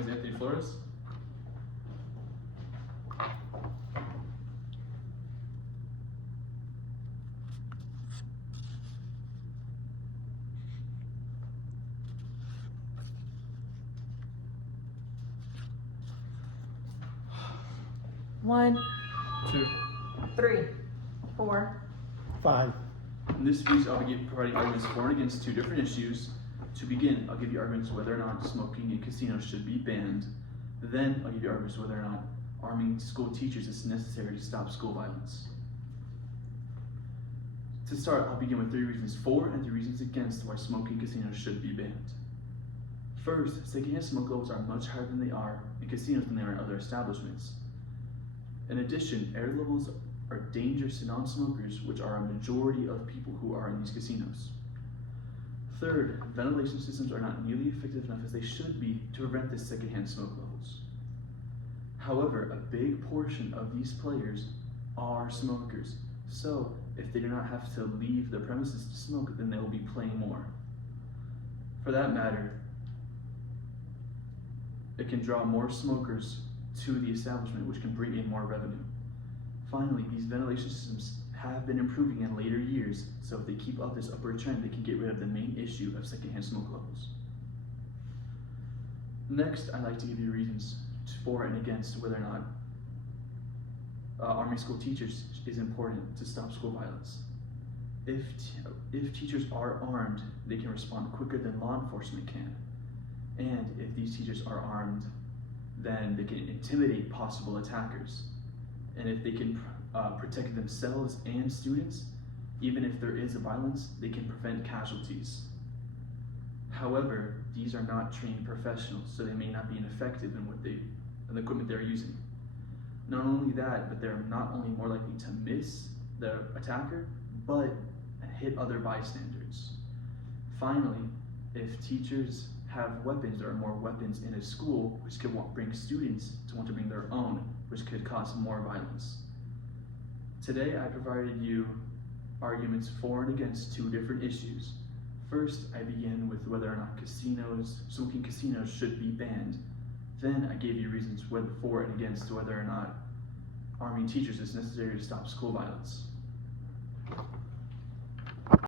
name is Anthony Flores. One, 2. 3, 4. 5. In this speech, I'll be providing arguments for and against 2 different issues. To begin, I'll give you arguments whether or not smoking in casinos should be banned. Then, I'll give you arguments whether or not arming school teachers is necessary to stop school violence. To start, I'll begin with 3 reasons for and 3 reasons against why smoking in casinos should be banned. First, secondhand smoke levels are much higher than they are in casinos than they are in other establishments. In addition, air levels are dangerous to non-smokers, which are a majority of people who are in these casinos. Third, ventilation systems are not nearly effective enough as they should be to prevent this secondhand smoke levels. However, a big portion of these players are smokers, so if they do not have to leave the premises to smoke, then they will be playing more. For that matter, it can draw more smokers to the establishment, which can bring in more revenue. Finally, these ventilation systems have been improving in later years, so if they keep up this upward trend, they can get rid of the main issue of secondhand smoke levels. Next, I'd like to give you reasons for and against whether or not arming school teachers is important to stop school violence. If teachers are armed, they can respond quicker than law enforcement can. And if these teachers are armed, then they can intimidate possible attackers. And if they can protect themselves and students, even if there is a violence, they can prevent casualties. However, these are not trained professionals, so they may not be effective in the equipment they're using. Not only that, but they're not only more likely to miss the attacker, but hit other bystanders. Finally, if teachers have weapons, there are more weapons in a school, which could bring students to want to bring their own, which could cause more violence. Today, I provided you arguments for and against 2 different issues. First, I began with whether or not smoking casinos should be banned. Then I gave you reasons for and against whether or not arming teachers is necessary to stop school violence.